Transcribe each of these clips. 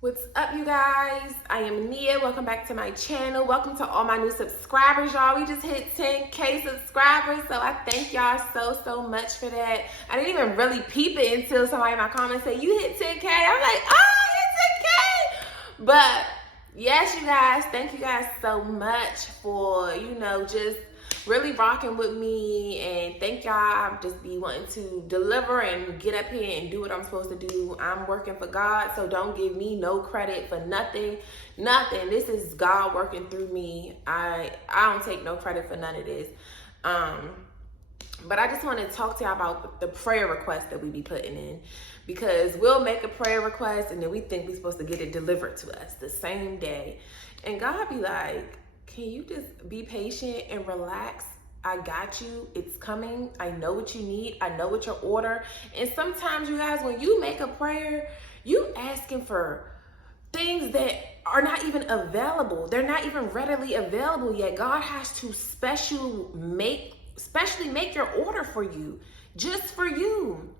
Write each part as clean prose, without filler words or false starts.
What's up, you guys? I am Nia. Welcome back to my channel. Welcome to all my new subscribers, y'all. We just hit 10K subscribers, so I thank y'all so much for that. I didn't even really peep it until somebody in my comments said, you hit 10K. I'm like, oh, I hit 10K. But yes, you guys, thank you guys so much for, just really rocking with me, and thank y'all. I just be wanting to deliver and get up here and do what I'm supposed to do. I'm working for God, so don't give me no credit for nothing. This is God working through me. I don't take no credit for none of this. But I just want to talk to y'all about the prayer request that we be putting in, because we'll make a prayer request and then we think we're supposed to get it delivered to us the same day, and God be like, can you just be patient and relax? I got you. It's coming. I know what you need. I know what your order. And sometimes, you guys, when you make a prayer, you asking for things that are not even available. They're not even readily available yet. God has to specially make your order for you, just for you.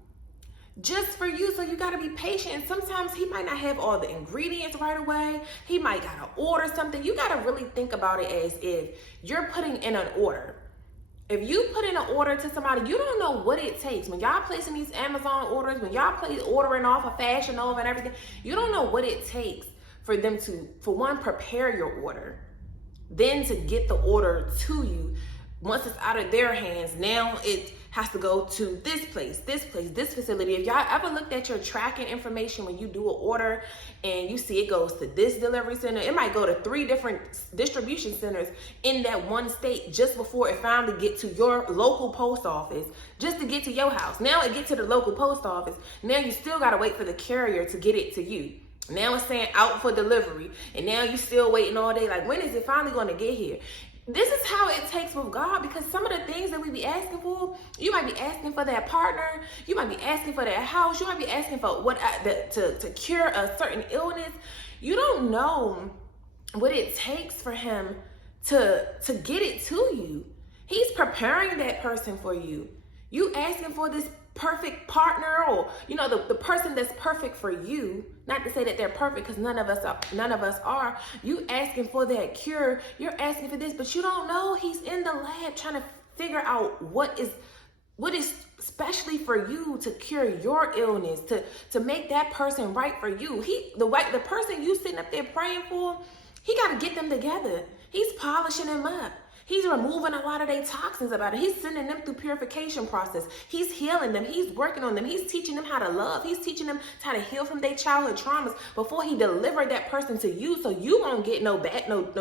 So you got to be patient. And sometimes he might not have all the ingredients right away. He might got to order something. You got to really think about it as if you're putting in an order. If you put in an order to somebody, you don't know what it takes. When y'all placing these Amazon orders, when y'all ordering off of Fashion Nova and everything, you don't know what it takes for them to, for one, prepare your order, then to get the order to you. Once it's out of their hands, now it has to go to this place, this facility. If y'all ever looked at your tracking information when you do an order and you see it goes to this delivery center, it might go to 3 different distribution centers in that one state just before it finally get to your local post office, just to get to your house. Now it gets to the local post office. Now you still gotta wait for the carrier to get it to you. Now it's saying out for delivery, and now you still waiting all day. Like, when is it finally gonna get here? This is how it takes with God, because some of the things that we be asking for, you might be asking for that partner, you might be asking for that house, you might be asking for to cure a certain illness. You don't know what it takes for him to get it to you. He's preparing that person for you. You asking for this perfect partner, or the person that's perfect for you. Not to say that they're perfect, because none of us are. You asking for that cure, you're asking for this, but you don't know he's in the lab trying to figure out what is specially for you to cure your illness, to make that person right for you. The person you sitting up there praying for, he got to get them together. He's polishing them up. He's removing a lot of their toxins about it. He's sending them through purification process. He's healing them. He's working on them. He's teaching them how to love. He's teaching them how to heal from their childhood traumas before he delivered that person to you, so you won't get no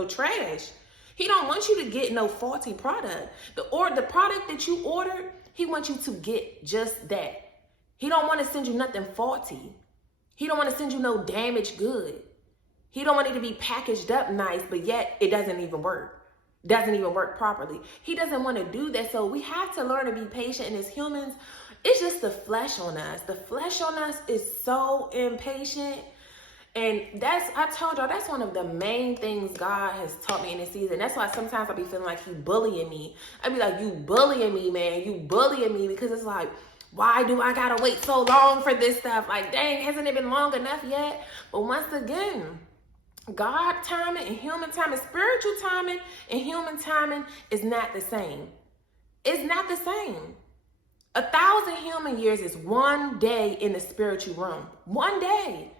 trash. He don't want you to get no faulty product. The product that you ordered, he wants you to get just that. He don't want to send you nothing faulty. He don't want to send you no damaged good. He don't want it to be packaged up nice, but yet it doesn't even work properly. He doesn't want to do that. So we have to learn to be patient. And as humans, it's just the flesh on us. The flesh on us is so impatient. And I told y'all, that's one of the main things God has taught me in this season. That's why sometimes I be feeling like he bullying me. I be like, you bullying me, man. You bullying me, because it's like, why do I gotta wait so long for this stuff? Like, dang, hasn't it been long enough yet? But once again, God timing and human timing, spiritual timing and human timing is not the same. It's not the same. 1,000 human years is one day in the spiritual realm. One day.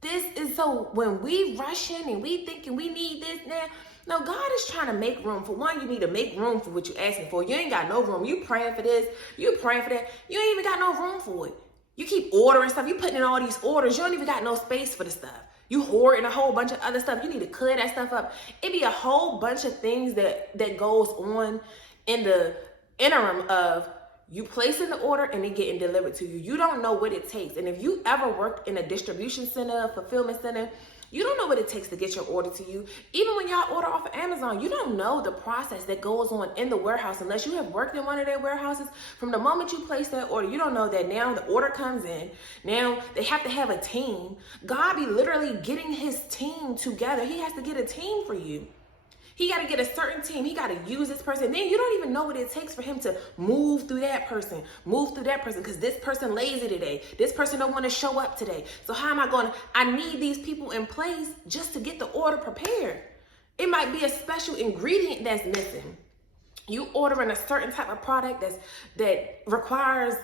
This is, so when we rush in and we thinking we need this now, no, God is trying to make room. For one, you need to make room for what you're asking for. You ain't got no room. You praying for this, you praying for that. You ain't even got no room for it. You keep ordering stuff. You putting in all these orders. You don't even got no space for the stuff. You hoarding a whole bunch of other stuff. You need to clear that stuff up. It be a whole bunch of things that goes on in the interim of you placing the order and it getting delivered to you. You don't know what it takes. And if you ever worked in a distribution center, fulfillment center, you don't know what it takes to get your order to you. Even when y'all order off of Amazon, you don't know the process that goes on in the warehouse unless you have worked in one of their warehouses. From the moment you place that order, you don't know that now the order comes in. Now they have to have a team. God be literally getting his team together. He has to get a team for you. He got to get a certain team. He got to use this person. Then you don't even know what it takes for him to move through that person, because this person lazy today. This person don't want to show up today. So how am I going to, I need these people in place just to get the order prepared. It might be a special ingredient that's missing. You ordering a certain type of product that requires,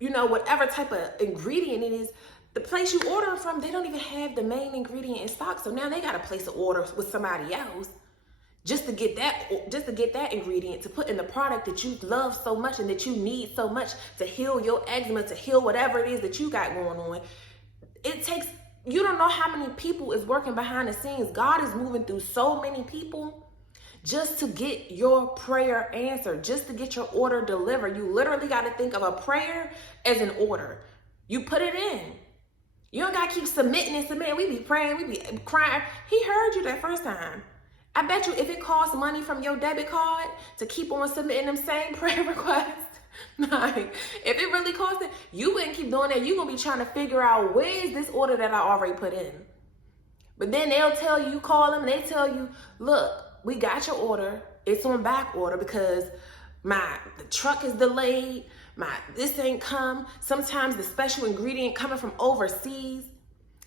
whatever type of ingredient it is. The place you order from, they don't even have the main ingredient in stock. So now they got to place an order with somebody else just to get that ingredient to put in the product that you love so much and that you need so much to heal your eczema, to heal whatever it is that you got going on. It takes, you don't know how many people is working behind the scenes. God is moving through so many people just to get your prayer answered, just to get your order delivered. You literally got to think of a prayer as an order. You put it in. You don't got to keep submitting and submitting. We be praying, we be crying. He heard you that first time. I bet you if it costs money from your debit card to keep on submitting them same prayer requests, like if it really costs it, you wouldn't keep doing that. You're going to be trying to figure out, where is this order that I already put in? But then they'll tell you, call them, and they tell you, look, we got your order. It's on back order because the truck is delayed. This ain't come. Sometimes the special ingredient coming from overseas.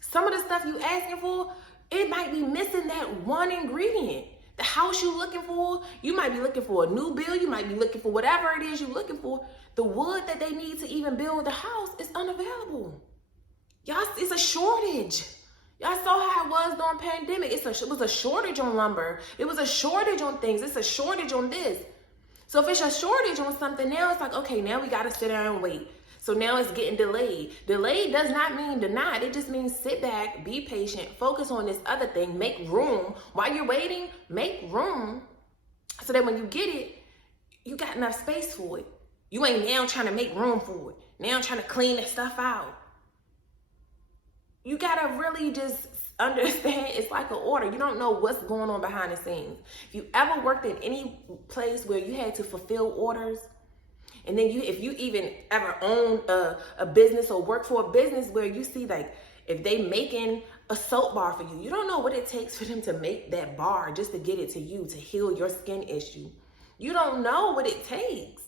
Some of the stuff you asking for, it might be missing that one ingredient. The house you looking for, you might be looking for a new build. You might be looking for whatever it is you're looking for. The wood that they need to even build the house is unavailable. Y'all, it's a shortage. Y'all saw how it was during pandemic. It was a shortage on lumber. It was a shortage on things. It's a shortage on this. So if it's a shortage on something, now it's like, okay, now we got to sit down and wait. So now it's getting delayed. Delayed does not mean denied. It just means sit back, be patient, focus on this other thing, make room. While you're waiting, make room so that when you get it, you got enough space for it. You ain't now trying to make room for it. Now trying to clean that stuff out. You got to really just understand it's like an order. You don't know what's going on behind the scenes. If you ever worked in any place where you had to fulfill orders, and then if you even ever own a business or work for a business where you see, like, if they making a soap bar for you, you don't know what it takes for them to make that bar just to get it to you, to heal your skin issue. You don't know what it takes.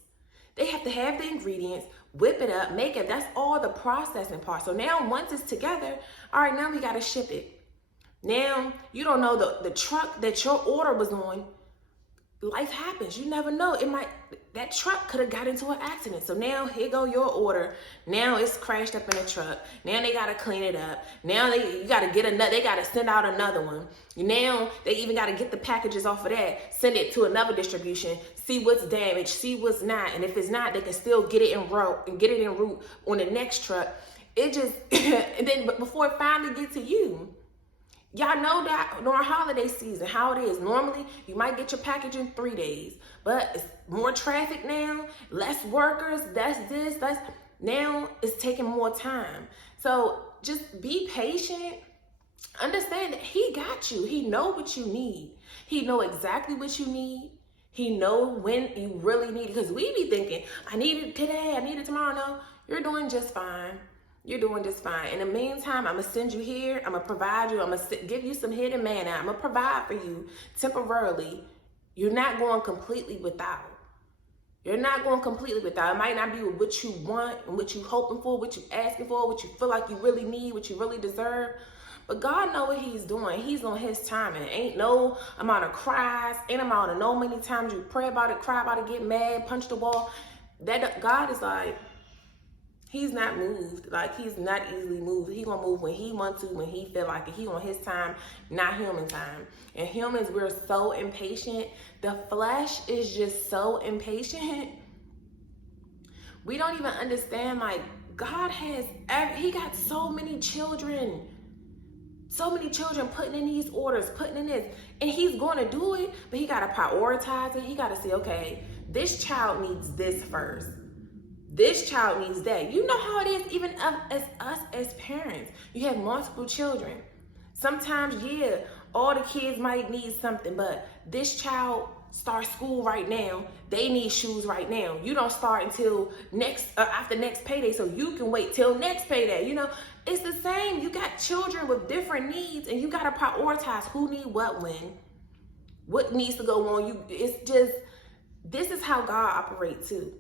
They have to have the ingredients, whip it up, make it. That's all the processing part. So now once it's together, all right, now we got to ship it. Now, you don't know the truck that your order was on. Life happens. You never know. That truck could have got into an accident. So now here go your order. Now it's crashed up in the truck. Now they got to clean it up. Now you got to they got to send out another one. Now they even got to get the packages off of that, send it to another distribution, see what's damaged, see what's not. And if it's not, they can still get it en route on the next truck. It just, and then before it finally gets to you. Y'all know that during holiday season, how it is. Normally, you might get your package in 3 days, but it's more traffic now, less workers, now it's taking more time. So just be patient. Understand that he got you. He know what you need. He know exactly what you need. He know when you really need it. Because we be thinking, I need it today, I need it tomorrow. No, you're doing just fine. You're doing just fine. In the meantime, I'm going to send you here. I'm going to provide you. I'm going to give you some hidden manna. I'm going to provide for you temporarily. You're not going completely without. You're not going completely without. It might not be what you want and what you hoping for, what you asking for, what you feel like you really need, what you really deserve. But God know what he's doing. He's on his timing. Ain't no amount of cries. Ain't amount of no many times you pray about it, cry about it, get mad, punch the wall. That God is like, he's not moved. Like, he's not easily moved. He gonna move when he wants to, when he feel like it. He on his time, not human time. And humans, we're so impatient. The flesh is just so impatient. We don't even understand, like, God he got so many children. So many children putting in these orders, putting in this. And he's gonna do it, but he gotta prioritize it. He gotta say, okay, this child needs this first. This child needs that. You know how it is, even as us as parents. You have multiple children. Sometimes, yeah, all the kids might need something, but this child starts school right now. They need shoes right now. You don't start until after next payday, so you can wait till next payday. You know, it's the same. You got children with different needs, and you got to prioritize who need what when. what needs to go on. It's just, this is how God operates too.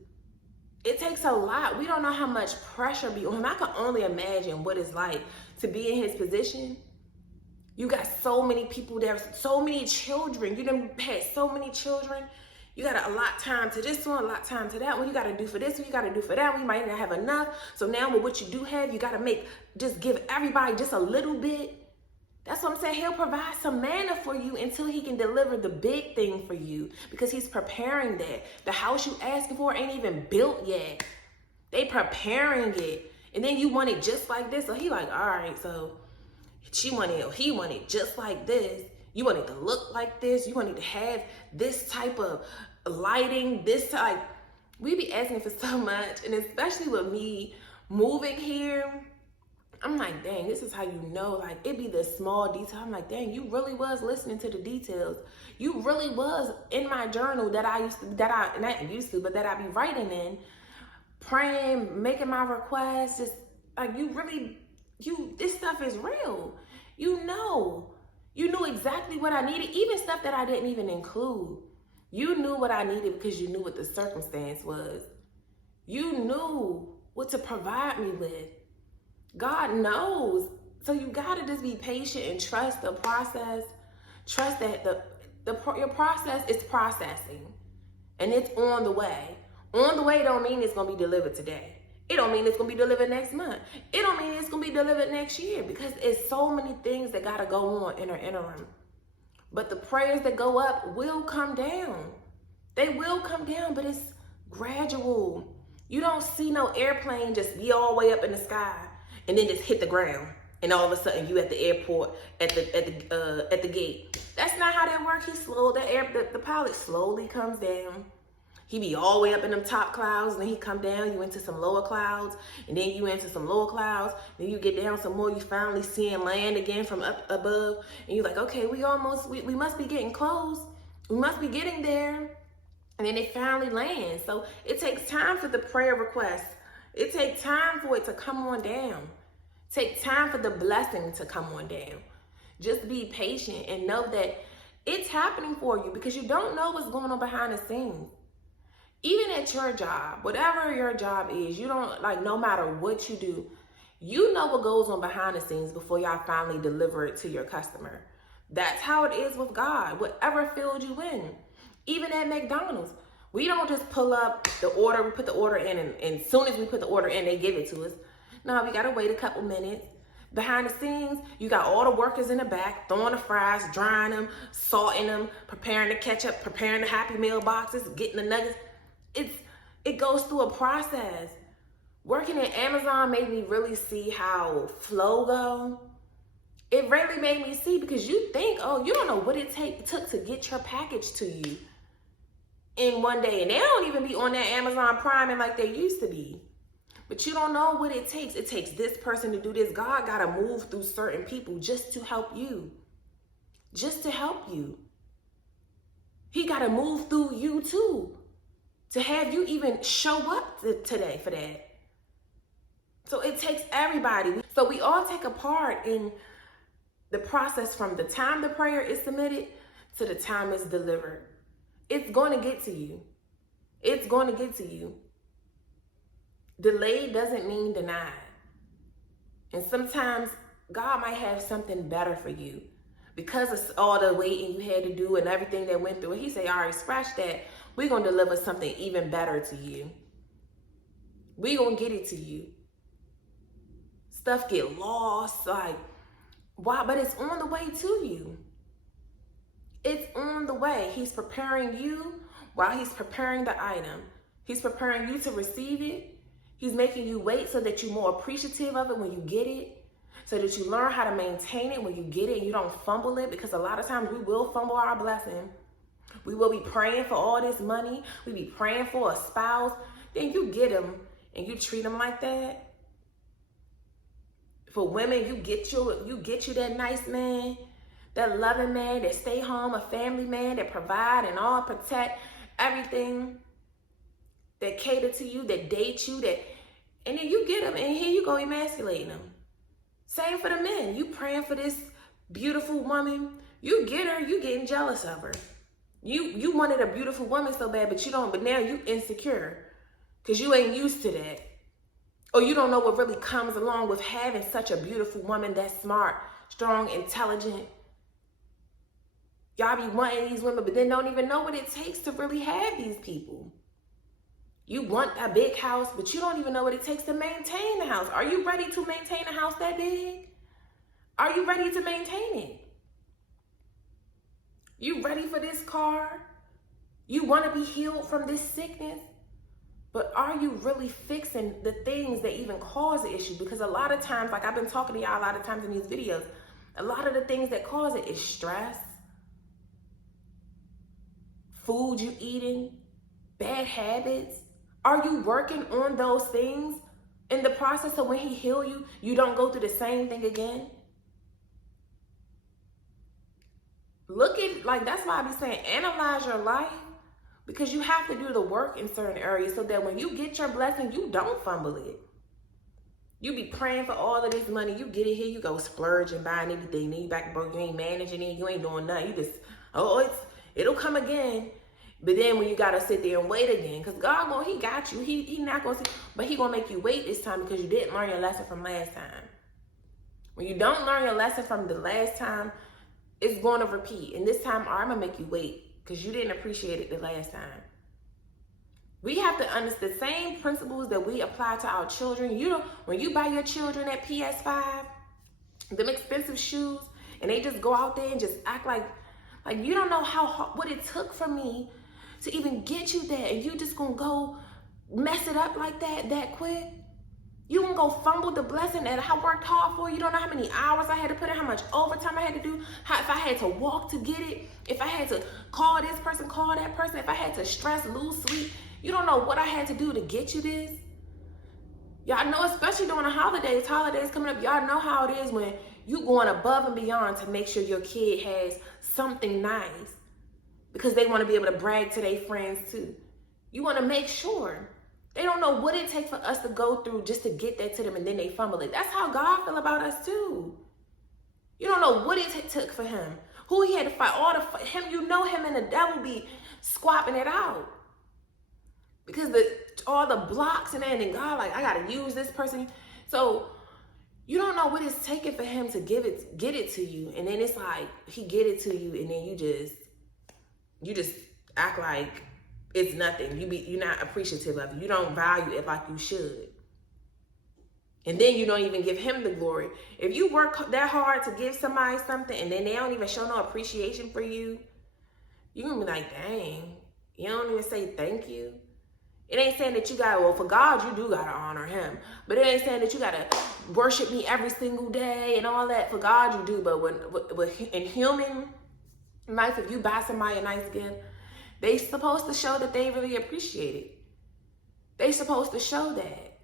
It takes a lot. We don't know how much pressure be on him. I can only imagine what it's like to be in his position. You got so many people there, so many children. You done had so many children. You got to allot time to this one, allot time to that one. You got to do for this one, you got to do for that one. You might not have enough. So now with what you do have, you got to just give everybody just a little bit. That's what I'm saying. He'll provide some manna for you until he can deliver the big thing for you, because he's preparing that. The house you asking for ain't even built yet. They preparing it. And then you want it just like this. So he like, all right, so he wanted just like this. You want it to look like this. You want it to have this type of lighting, this type. We be asking for so much. And especially with me moving here, I'm like, dang, this is how you know. Like, it be the small detail. I'm like, dang, you really was listening to the details. You really was in my journal that I be writing in, praying, making my requests. Just like, this stuff is real. You knew exactly what I needed, even stuff that I didn't even include. You knew what I needed because you knew what the circumstance was. You knew what to provide me with. God knows. So you gotta just be patient and trust the process. Trust that your process is processing, and it's on the way. On the way don't mean it's gonna be delivered today. It don't mean it's gonna be delivered next month. It don't mean it's gonna be delivered next year, because it's so many things that gotta go on in our interim. But the prayers that go up will come down. They will come down, but it's gradual. You don't see no airplane just be all the way up in the sky and then just hit the ground, and all of a sudden you at the airport at the gate. That's not how that works. The pilot slowly comes down. He be all the way up in them top clouds, and then he come down, you into some lower clouds, and then you into some lower clouds, then you get down some more, you finally seeing land again from up above, and you're like, okay, we must be getting close. We must be getting there. And then it finally lands. So it takes time for the prayer request. It takes time for it to come on down. Take time for the blessing to come on down. Just be patient and know that it's happening for you, because you don't know what's going on behind the scenes. Even at your job, whatever your job is, you don't, like, no matter what you do, you know what goes on behind the scenes before y'all finally deliver it to your customer. That's how it is with God, whatever field you in. Even at McDonald's, we don't just pull up the order, we put the order in, and as soon as we put the order in, they give it to us. No, we gotta wait a couple minutes. Behind the scenes, you got all the workers in the back, throwing the fries, drying them, salting them, preparing the ketchup, preparing the Happy Meal boxes, getting the nuggets. It goes through a process. Working at Amazon made me really see how flow go. It really made me see, because you think, oh, you don't know what it took to get your package to you in one day. And they don't even be on that Amazon Prime like they used to be. But you don't know what it takes. It takes this person to do this. God got to move through certain people just to help you. Just to help you. He got to move through you too, to have you even show up today for that. So it takes everybody. So we all take a part in the process from the time the prayer is submitted to the time it's delivered. It's going to get to you. It's going to get to you. Delayed doesn't mean denied. And sometimes God might have something better for you, because of all the waiting you had to do and everything that went through it. He say, all right, scratch that. We're going to deliver something even better to you. We're going to get it to you. Stuff get lost. Like, why? But it's on the way to you. It's on the way. He's preparing you while he's preparing the item. He's preparing you to receive it. He's making you wait so that you're more appreciative of it when you get it, so that you learn how to maintain it when you get it and you don't fumble it, because a lot of times we will fumble our blessing. We will be praying for all this money. We be praying for a spouse. Then you get them and you treat them like that. For women, you get you that nice man, that loving man, that stay home, a family man, that provide and all protect everything, that cater to you, that date you, and then you get them and here you go emasculating them. Same for the men. You praying for this beautiful woman, you get her, you getting jealous of her. You wanted a beautiful woman so bad, but you don't. But now you insecure because you ain't used to that, or you don't know what really comes along with having such a beautiful woman that's smart, strong, intelligent. Y'all be wanting these women, but then don't even know what it takes to really have these people. You want a big house, but you don't even know what it takes to maintain the house. Are you ready to maintain a house that big? Are you ready to maintain it? You ready for this car? You want to be healed from this sickness? But are you really fixing the things that even cause the issue? Because a lot of times, like I've been talking to y'all a lot of times in these videos, a lot of the things that cause it is stress, food you eating, bad habits. Are you working on those things in the process so when he heal you, you don't go through the same thing again? Look at, like, that's why I be saying, analyze your life, because you have to do the work in certain areas so that when you get your blessing, you don't fumble it. You be praying for all of this money, you get it here, you go splurge and buying everything, then you back broke, you ain't managing it, you ain't doing nothing, you just, it'll come again. But then when you gotta sit there and wait again, because God, he got you, he not gonna see, but he gonna make you wait this time because you didn't learn your lesson from last time. When you don't learn your lesson from the last time, it's going to repeat. And this time, I'm going to make you wait because you didn't appreciate it the last time. We have to understand the same principles that we apply to our children. You know, when you buy your children that PS5, them expensive shoes, and they just go out there and just act like you don't know what it took for me to even get you there, and you just going to go mess it up like that quick. You gonna go fumble the blessing that I worked hard for. You don't know how many hours I had to put in, how much overtime I had to do, if I had to walk to get it, if I had to call this person, call that person, if I had to stress, lose sleep. You don't know what I had to do to get you this. Y'all know, especially during the holidays coming up, y'all know how it is when you going above and beyond to make sure your kid has something nice because they want to be able to brag to their friends too. You want to make sure. They don't know what it takes for us to go through just to get that to them, and then they fumble it. That's how God feel about us too. You don't know what it took for him, who he had to fight, him. You know him and the devil be squapping it out because all the blocks and then God like, I gotta use this person. So you don't know what it's taking for him to get it to you, and then it's like he get it to you, and then you just act like it's nothing. You're not appreciative of it. You don't value it like you should. And then you don't even give him the glory. If you work that hard to give somebody something and then they don't even show no appreciation for you, you're going to be like, dang, you don't even say thank you. It ain't saying that you got, well, for God, you do got to honor him. But it ain't saying that you got to worship me every single day and all that. For God, you do. But in human life, if you buy somebody a nice gift, they supposed to show that they really appreciate it. They supposed to show that.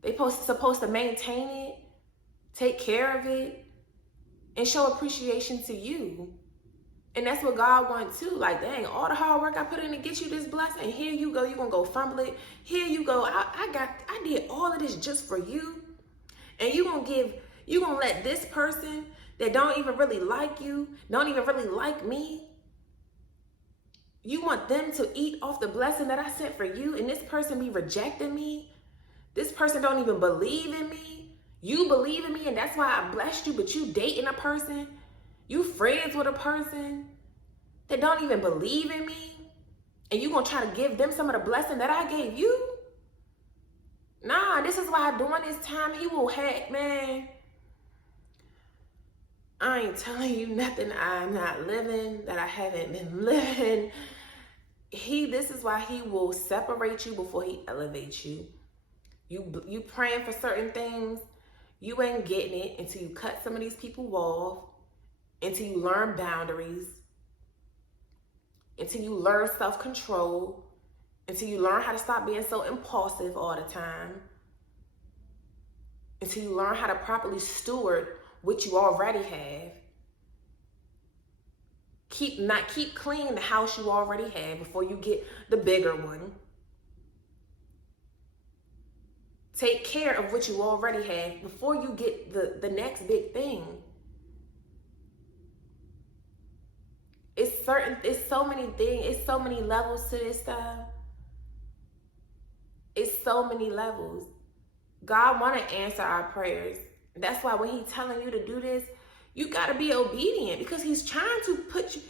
They supposed to maintain it, take care of it, and show appreciation to you. And that's what God wants too. Like, dang, all the hard work I put in to get you this blessing, here you go, you're gonna go fumble it. Here you go, I did all of this just for you. And you gonna let this person that don't even really like you, don't even really like me, you want them to eat off the blessing that I sent for you, and this person be rejecting me? This person don't even believe in me. You believe in me, and that's why I blessed you, but you dating a person, you friends with a person that don't even believe in me, and you gonna try to give them some of the blessing that I gave you? Nah, this is why during this time he will have, man, I ain't telling you nothing I'm not living, that I haven't been living. This is why he will separate you before he elevates you. You praying for certain things, you ain't getting it until you cut some of these people off, until you learn boundaries, until you learn self-control, until you learn how to stop being so impulsive all the time, until you learn how to properly steward what you already have. Keep clean the house you already have before you get the bigger one. Take care of what you already have before you get the next big thing. It's it's so many things, it's so many levels to this stuff. It's so many levels. God want to answer our prayers. That's why when he's telling you to do this, you got to be obedient, because he's trying to put you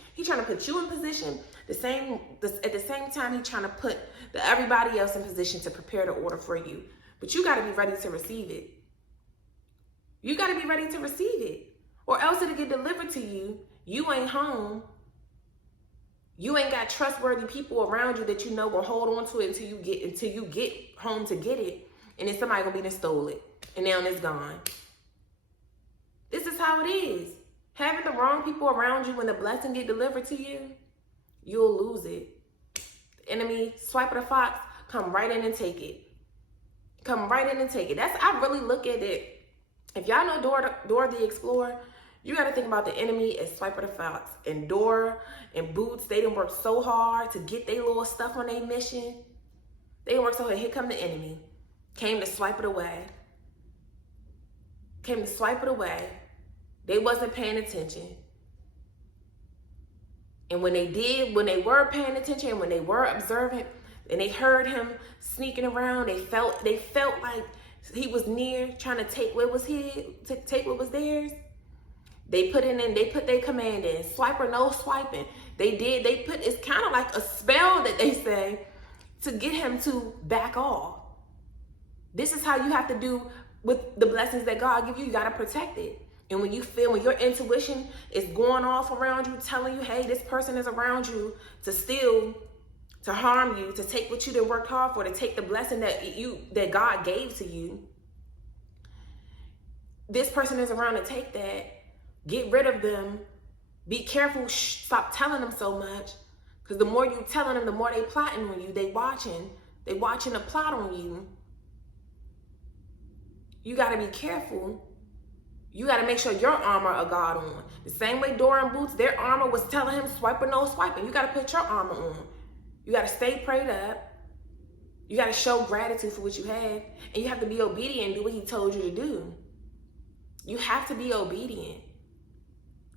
in position. At the same time, he's trying to put everybody else in position to prepare the order for you. But you got to be ready to receive it. You got to be ready to receive it, or else it'll get delivered to you. You ain't home. You ain't got trustworthy people around you that you know will hold on to it until you get home to get it, and then somebody gonna be done stole it, and now it's gone. This is how it is. Having the wrong people around you when the blessing get delivered to you, you'll lose it. The enemy, swipe of the fox, come right in and take it. Come right in and take it. I really look at it. If y'all know Dora the Explorer, you got to think about the enemy as Swiper the Fox. And Dora and Boots, they done worked so hard to get their little stuff on their mission. They worked so hard. Here come the enemy. Came to swipe it away. Came to swipe it away. They wasn't paying attention. And when they were paying attention, and when they were observant, and they heard him sneaking around, they felt like he was near, trying to take what was his, to take what was theirs. They put their command in. Swipe or no swiping. It's kind of like a spell that they say to get him to back off. This is how you have to do with the blessings that God give you. You got to protect it. And when your intuition is going off around you, telling you, hey, this person is around you to steal, to harm you, to take what you done worked hard for, to take the blessing that God gave to you. This person is around to take that. Get rid of them. Be careful. Stop telling them so much. Because the more you telling them, the more they plotting on you. They watching a plot on you. You got to be careful. You got to make sure your armor are God on. The same way Dora and Boots, their armor was telling him swipe or no swiping. You got to put your armor on. You got to stay prayed up. You got to show gratitude for what you have. And you have to be obedient and do what he told you to do. You have to be obedient.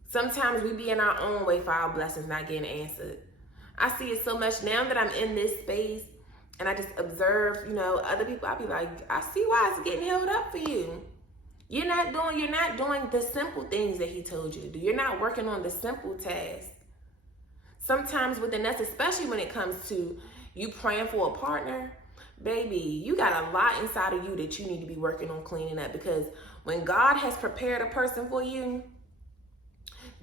Sometimes we be in our own way for our blessings not getting answered. I see it so much now that I'm in this space and I just observe, other people. I be like, I see why it's getting held up for you. You're not doing the simple things that he told you to do. You're not working on the simple tasks. Sometimes within us, especially when it comes to you praying for a partner, baby, you got a lot inside of you that you need to be working on cleaning up, because when God has prepared a person for you,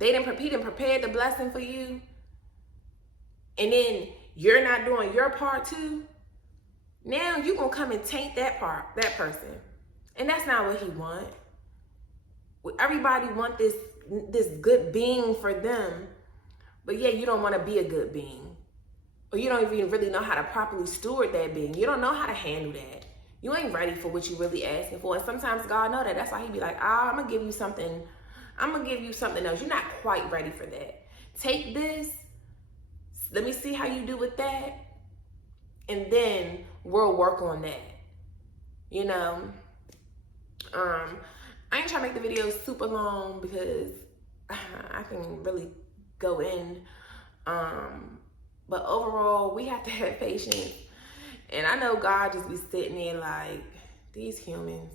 he done prepared the blessing for you, and then you're not doing your part too, now you're going to come and taint that person. And that's not what he want. Everybody want this good being for them, but yeah, you don't want to be a good being. Or you don't even really know how to properly steward that being. You don't know how to handle that. You ain't ready for what you really asking for. And sometimes God know that. That's why he be like, I'm going to give you something. I'm going to give you something else. You're not quite ready for that. Take this. Let me see how you do with that. And then we'll work on that. I ain't trying to make the video super long because I can really go in. But overall, we have to have patience. And I know God just be sitting there like, these humans.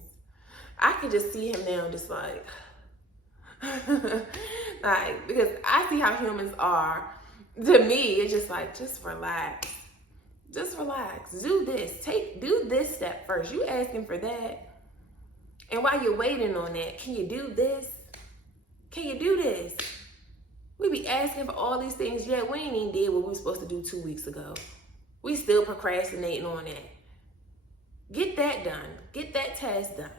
I could just see him now just like, because I see how humans are. To me, it's just like, just relax. Just relax. Do this. Do this step first. You asking for that. And while you're waiting on that, can you do this? Can you do this? We be asking for all these things, yet we ain't even did what we were supposed to do 2 weeks ago. We still procrastinating on that. Get that done. Get that task done.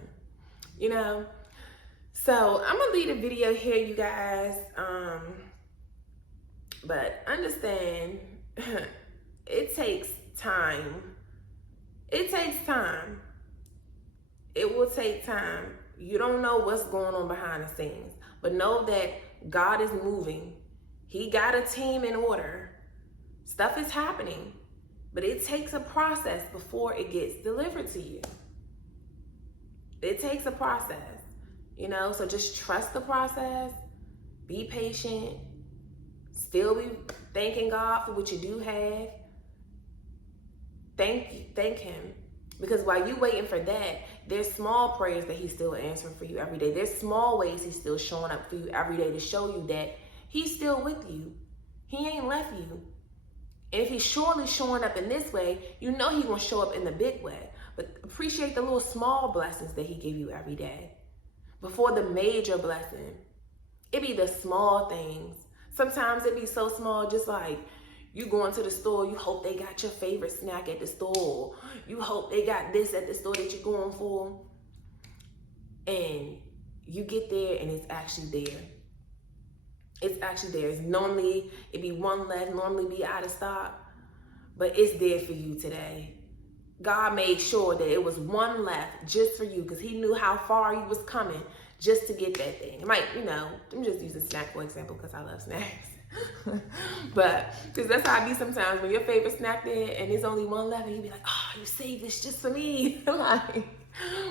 So I'm gonna leave the video here, you guys. But understand, it takes time. It takes time. It will take time. You don't know what's going on behind the scenes, but know that God is moving. He got a team in order. Stuff is happening, but it takes a process before it gets delivered to you. It takes a process, so just trust the process. Be patient. Still be thanking God for what you do have. Thank him. Because while you waiting for that, there's small prayers that he's still answering for you every day. There's small ways he's still showing up for you every day to show you that he's still with you. He ain't left you. And if he's surely showing up in this way, you know he's going to show up in the big way. But appreciate the little small blessings that he give you every day before the major blessing. It be the small things. Sometimes it be so small, just like you going to the store, you hope they got your favorite snack at the store. You hope they got this at the store that you're going for. And you get there and it's actually there. It's actually there. It's normally, it'd be one left, normally be out of stock. But it's there for you today. God made sure that it was one left just for you because he knew how far you was coming just to get that thing. It might, I'm just using snack for example because I love snacks. But because that's how I be sometimes when your favorite snack there and there's only one left and you be like, oh, you saved this just for me. Like,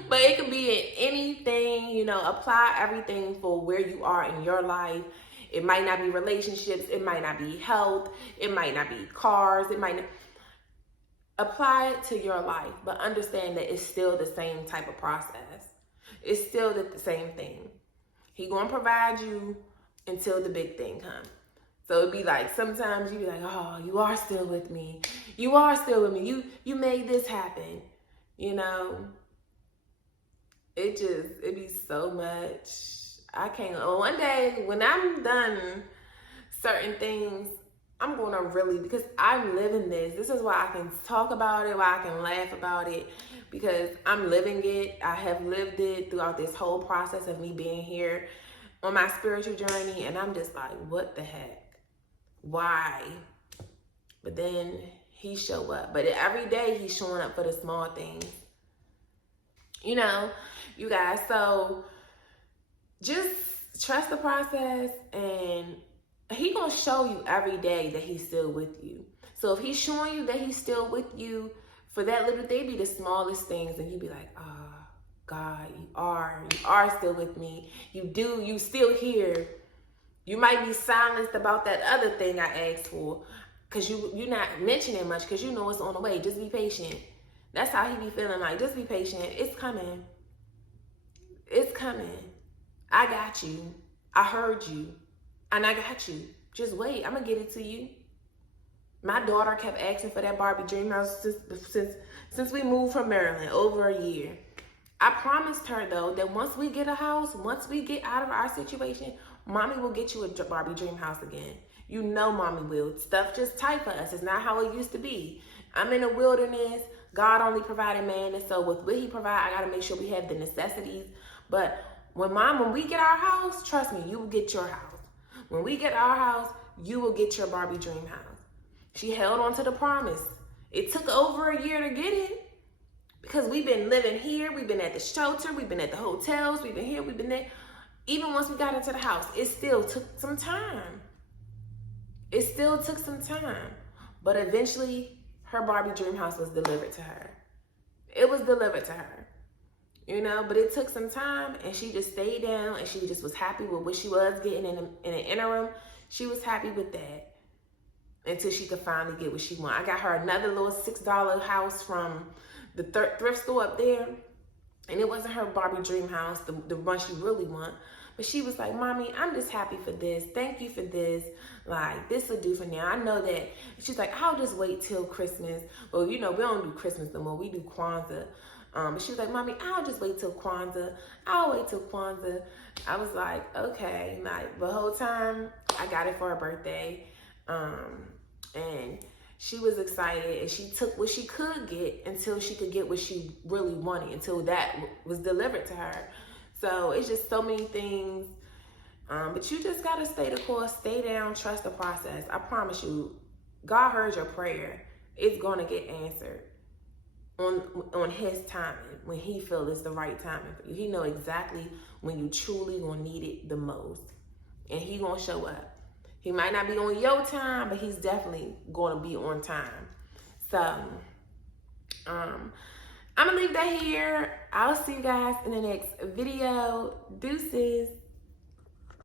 but it could be in anything, apply everything for where you are in your life. It might not be relationships, it might not be health, it might not be cars, it might not. Apply it to your life, but understand that it's still the same type of process. It's still the same thing. He gonna provide you until the big thing comes. So it'd be like, sometimes you be like, oh, you are still with me. You are still with me. You made this happen. It be so much. I can't, one day when I'm done certain things, I'm going to really, because I'm living this. This is why I can talk about it, why I can laugh about it, because I'm living it. I have lived it throughout this whole process of me being here on my spiritual journey. And I'm just like, what the heck? Why? But then he show up. But every day he's showing up for the small things. You guys, so just trust the process, and he gonna show you every day that he's still with you. So if he's showing you that he's still with you for that little, they be the smallest things, and you be like, oh, God, you are still with me. You still here. You might be silenced about that other thing I asked for because you're not mentioning much because you know it's on the way. Just be patient. That's how he be feeling like, just be patient. It's coming. It's coming. I got you. I heard you. And I got you. Just wait. I'm going to get it to you. My daughter kept asking for that Barbie dream house since we moved from Maryland, over a year. I promised her, though, that once we get a house, once we get out of our situation, Mommy will get you a Barbie dream house again. Mommy will. Stuff just tight for us. It's not how it used to be. I'm in the wilderness. God only provided man. And so with what he provide, I got to make sure we have the necessities. But when we get our house, trust me, you will get your house. When we get our house, you will get your Barbie dream house. She held on to the promise. It took over a year to get it because we've been living here. We've been at the shelter. We've been at the hotels. We've been here. We've been there. Even once we got into the house, it still took some time. But eventually, her Barbie dream house was delivered to her. It was delivered to her. But it took some time, and she just stayed down, and she just was happy with what she was getting in an interim. She was happy with that until she could finally get what she wanted. I got her another little $6 house from the thrift store up there, and it wasn't her Barbie dream house, the one she really want. But she was like, Mommy, I'm just happy for this. Thank you for this. Like, this will do for now. I know that. She's like, I'll just wait till Christmas. Well, we don't do Christmas no more. We do Kwanzaa. But she was like, Mommy, I'll just wait till Kwanzaa. I'll wait till Kwanzaa. I was like, okay. Like, the whole time, I got it for her birthday. And she was excited. And she took what she could get until she could get what she really wanted, until that was delivered to her. So it's just so many things. But you just got to stay the course, stay down, trust the process. I promise you, God heard your prayer. It's going to get answered on his timing, when he feels it's the right timing for you. He know exactly when you truly going to need it the most. And he going to show up. He might not be on your time, but he's definitely going to be on time. So, I'm going to leave that here. I'll see you guys in the next video. Deuces.